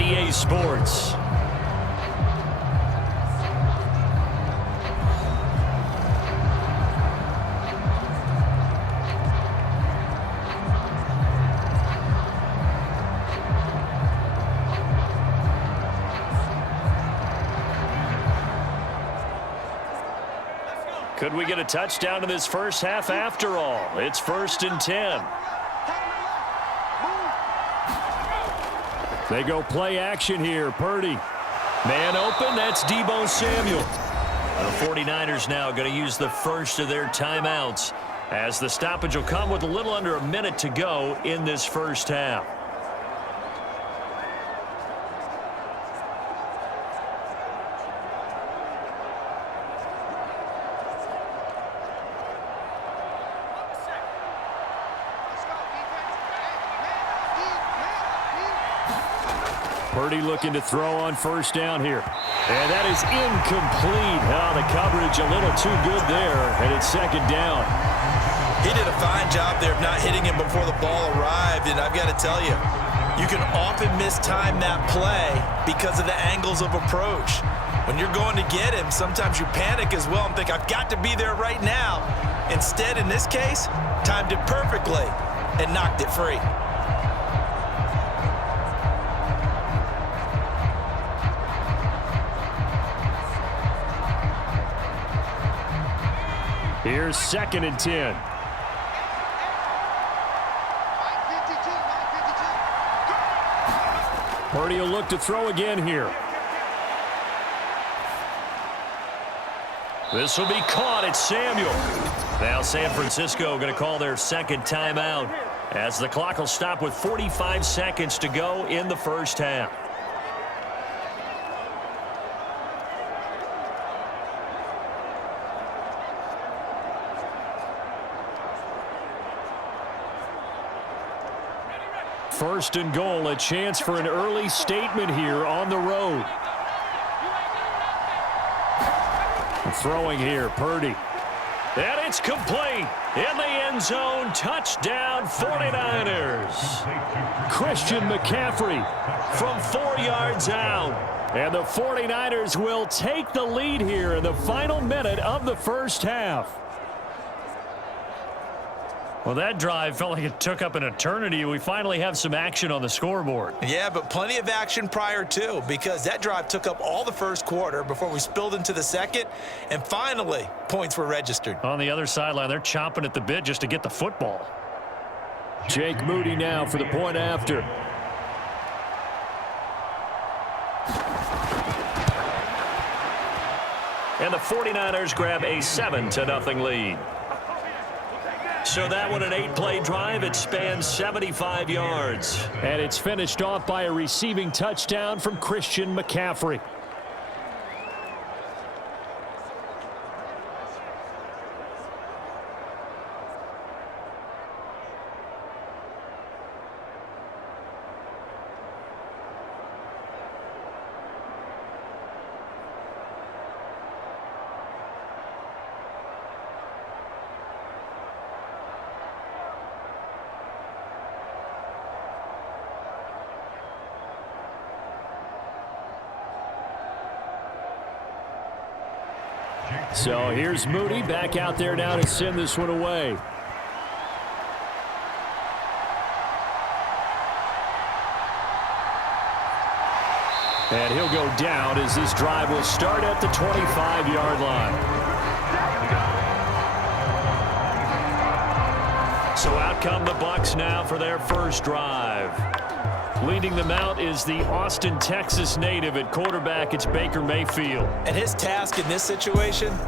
EA Sports. Could we get a touchdown in this first half after all? It's 1st and 10. They go play action here. Purdy. Man open. That's Deebo Samuel. The 49ers now going to use the first of their timeouts as the stoppage will come with a little under a minute to go in this first half. Purdy looking to throw on first down here. And that is incomplete. Oh, the coverage a little too good there, and it's second down. He did a fine job there of not hitting him before the ball arrived, and I've got to tell you, you can often mistime that play because of the angles of approach. When you're going to get him, sometimes you panic as well and think, I've got to be there right now. Instead, in this case, timed it perfectly and knocked it free. Here's 2nd and 10. Purdy will look to throw again here. This will be caught. It's Samuel. Now San Francisco going to call their second timeout as the clock will stop with 45 seconds to go in the first half. First and goal, a chance for an early statement here on the road. Throwing here, Purdy. And it's complete. In the end zone, touchdown 49ers. Christian McCaffrey from 4 yards out. And the 49ers will take the lead here in the final minute of the first half. Well, that drive felt like it took up an eternity. We finally have some action on the scoreboard. Yeah, but plenty of action prior to, because that drive took up all the first quarter before we spilled into the second, and finally, points were registered. On the other sideline, they're chomping at the bit just to get the football. Jake Moody now for the point after. And the 49ers grab a 7-0 lead. So that one, an 8-play drive. It spans 75 yards. And it's finished off by a receiving touchdown from Christian McCaffrey. So here's Moody back out there now to send this one away. And he'll go down as this drive will start at the 25-yard line. So out come the Bucs now for their first drive. Leading them out is the Austin, Texas native at quarterback. It's Baker Mayfield. And his task in this situation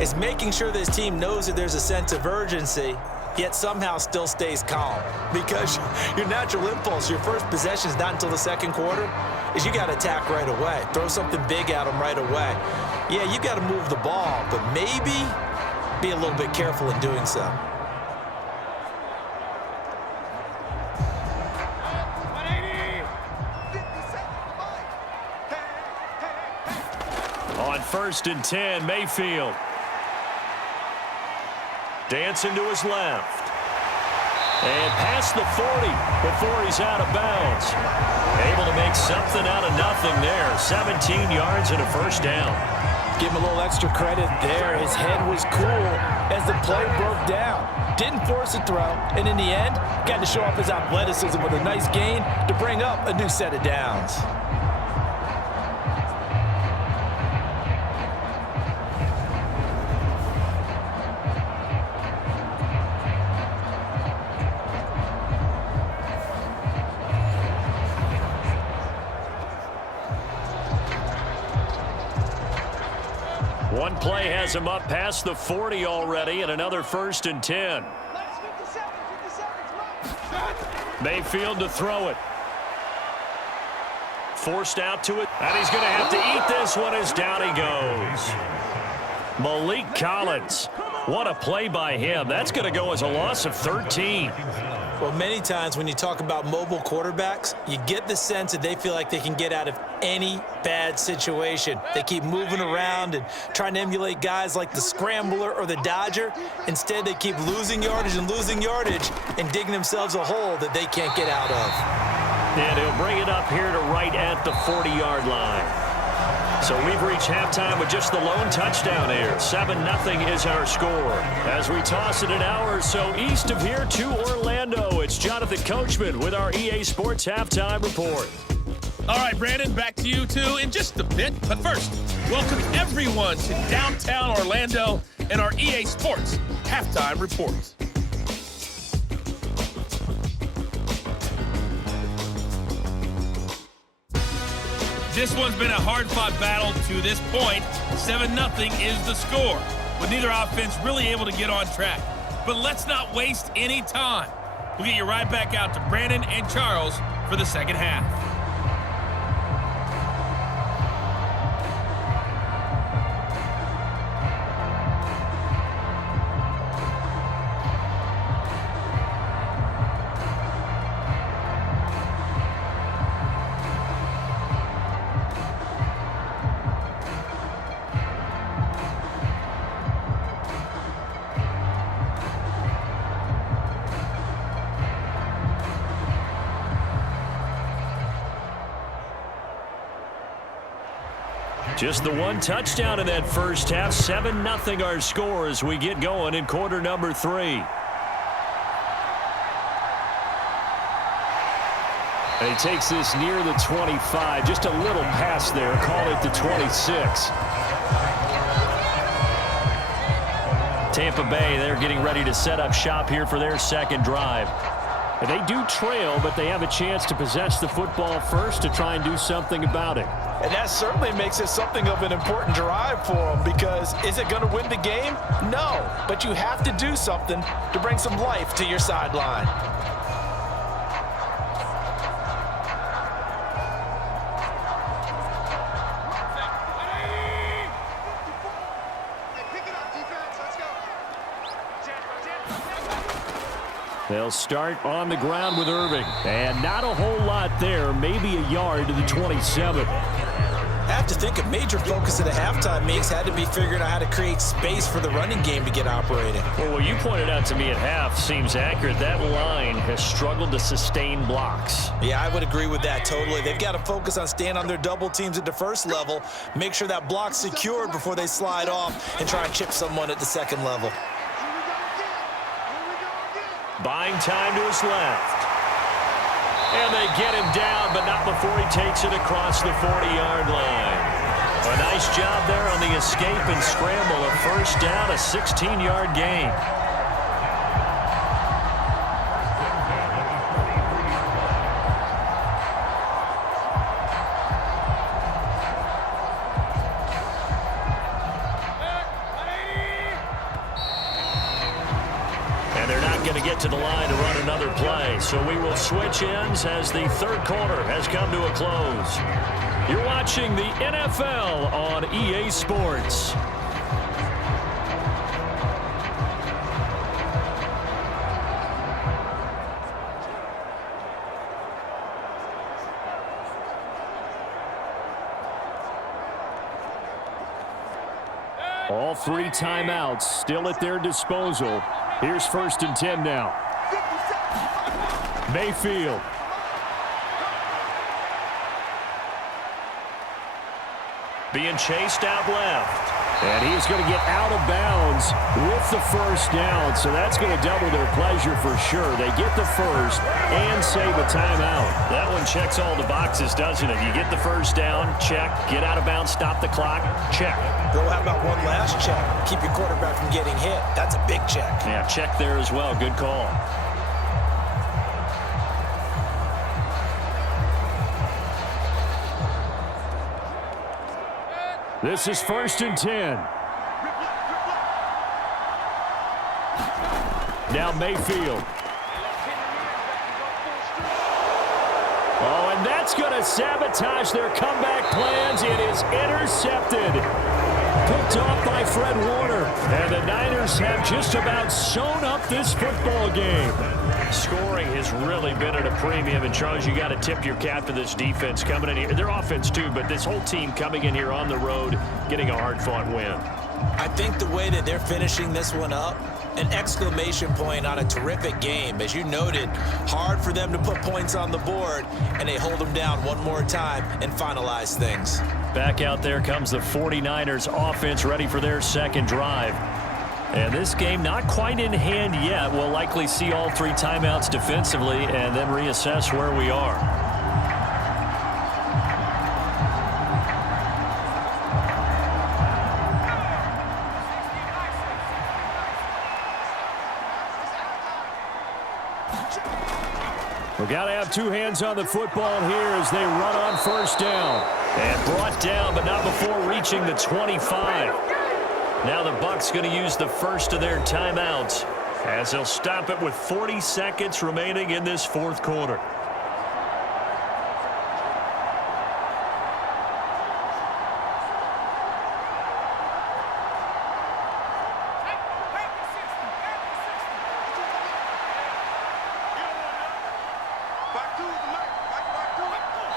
is making sure that his team knows that there's a sense of urgency, yet somehow still stays calm. Because your natural impulse, your first possession is not until the second quarter, is you got to attack right away. Throw something big at them right away. Yeah, you got to move the ball, but maybe be a little bit careful in doing so. On 1st and 10, Mayfield. Dancing to his left. And past the 40 before he's out of bounds. Able to make something out of nothing there. 17 yards and a first down. Give him a little extra credit there. His head was cool as the play broke down. Didn't force a throw, and in the end, got to show off his athleticism with a nice gain to bring up a new set of downs. One play has him up past the 40 already, and another 1st and 10. Mayfield to throw it. Forced out to it, and he's going to have to eat this one as down he goes. Malik Collins. What a play by him. That's going to go as a loss of 13. Well, many times when you talk about mobile quarterbacks, you get the sense that they feel like they can get out of any bad situation. They keep moving around and trying to emulate guys like the Scrambler or the Dodger. Instead, they keep losing yardage and digging themselves a hole that they can't get out of. And he'll bring it up here to right at the 40-yard line. So we've reached halftime with just the lone touchdown here. 7-0 is our score. As we toss it an hour or so east of here to Orlando, it's Jonathan Coachman with our EA Sports Halftime Report. All right, Brandon, back to you two in just a bit. But first, welcome everyone to downtown Orlando and our EA Sports Halftime Report. This one's been a hard-fought battle to this point. 7-0 is the score, with neither offense really able to get on track. But let's not waste any time. We'll get you right back out to Brandon and Charles for the second half. Just the one touchdown in that first half. 7-0 our score as we get going in quarter number 3. And he takes this near the 25. Just a little pass there. Call it the 26. Tampa Bay, they're getting ready to set up shop here for their second drive. And they do trail, but they have a chance to possess the football first to try and do something about it. And that certainly makes it something of an important drive for them, because is it going to win the game? No, but you have to do something to bring some life to your sideline. They'll start on the ground with Irving. And not a whole lot there, maybe a yard to the 27. I have to think a major focus of the halftime meetings had to be figuring out how to create space for the running game to get operating. Well, what you pointed out to me at half seems accurate. That line has struggled to sustain blocks. Yeah, I would agree with that totally. They've got to focus on staying on their double teams at the first level, make sure that block's secured before they slide off and try and chip someone at the second level. Buying time to his left. And they get him down, but not before he takes it across the 40-yard line. A nice job there on the escape and scramble. A first down, a 16-yard gain. To the line to run another play. So we will switch ends as the third quarter has come to a close. You're watching the NFL on EA Sports. All 3 timeouts still at their disposal. Here's 1st and 10 now. Mayfield. Being chased out left. And he's going to get out of bounds with the first down. So that's going to double their pleasure for sure. They get the first and save a timeout. That one checks all the boxes, doesn't it? You get the first down, check. Get out of bounds, stop the clock, check. Well, how about one last check? Keep your quarterback from getting hit. That's a big check. Yeah, check there as well. Good call. This is 1st and 10. Now Mayfield. Oh, and that's going to sabotage their comeback plans. It is intercepted. Picked off by Fred Warner. And the Niners have just about sewn up this football game. Scoring has really been at a premium. And, Charles, you got to tip your cap to this defense coming in here. Their offense, too, but this whole team coming in here on the road, getting a hard-fought win. I think the way that they're finishing this one up, an exclamation point on a terrific game. As you noted, hard for them to put points on the board, and they hold them down one more time and finalize things. Back out there comes the 49ers offense ready for their second drive. And this game not quite in hand yet. We'll likely see all 3 timeouts defensively and then reassess where we are. We've got to have 2 hands on the football here as they run on first down. And brought down, but not before reaching the 25. Now the Bucs going to use the first of their timeouts as they'll stop it with 40 seconds remaining in this 4th quarter.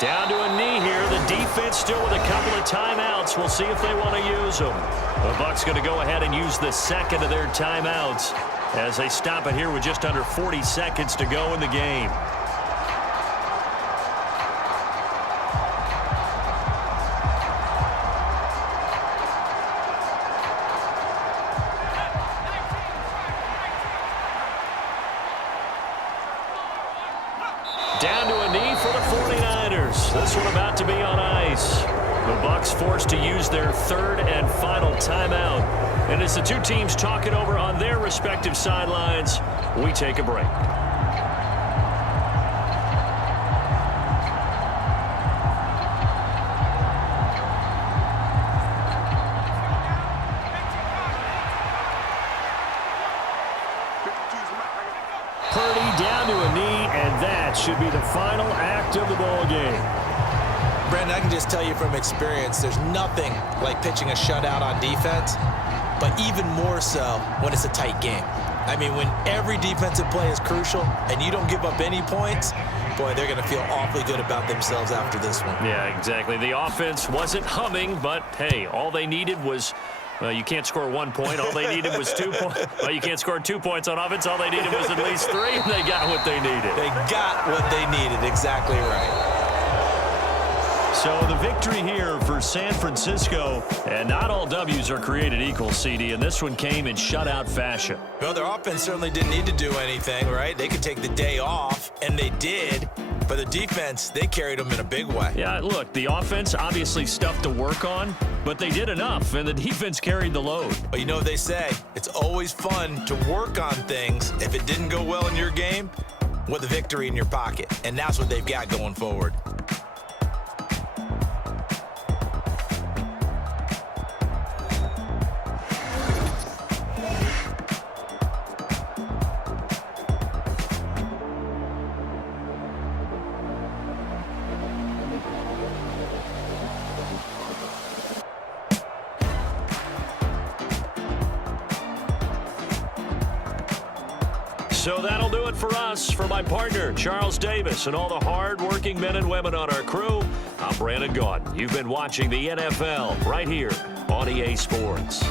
Down to a knee here. The defense still with a couple of timeouts. We'll see if they want to use them. The Bucs going to go ahead and use the second of their timeouts as they stop it here with just under 40 seconds to go in the game. Down to a knee for the 49ers. This one about to be on ice. The Bucs forced to use their 3rd and final timeout. And as the 2 teams talk it over on their respective sidelines, we take a break. Purdy down to a knee, and that should be the final act of the ball game. Brandon, I can just tell you from experience, there's nothing like pitching a shutout on defense, but even more so when it's a tight game. I mean, when every defensive play is crucial and you don't give up any points, boy, they're going to feel awfully good about themselves after this one. Yeah, exactly. The offense wasn't humming, but, hey, all they needed was, well, you can't score 1 point. All they needed was 2 points. Well, you can't score 2 points on offense. All they needed was at least 3, and they got what they needed. They got what they needed. Exactly right. So the victory here for San Francisco, and not all W's are created equal, CD, and this one came in shutout fashion. Well, their offense certainly didn't need to do anything, right? They could take the day off, and they did. But the defense, they carried them in a big way. Yeah, look, the offense, obviously stuff to work on, but they did enough, and the defense carried the load. But you know what they say, it's always fun to work on things. If it didn't go well in your game, with a victory in your pocket. And that's what they've got going forward. So that'll do it for us. For my partner, Charles Davis, and all the hard-working men and women on our crew, I'm Brandon Gaudin. You've been watching the NFL right here on EA Sports.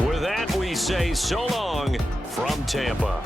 With that, we say so long from Tampa.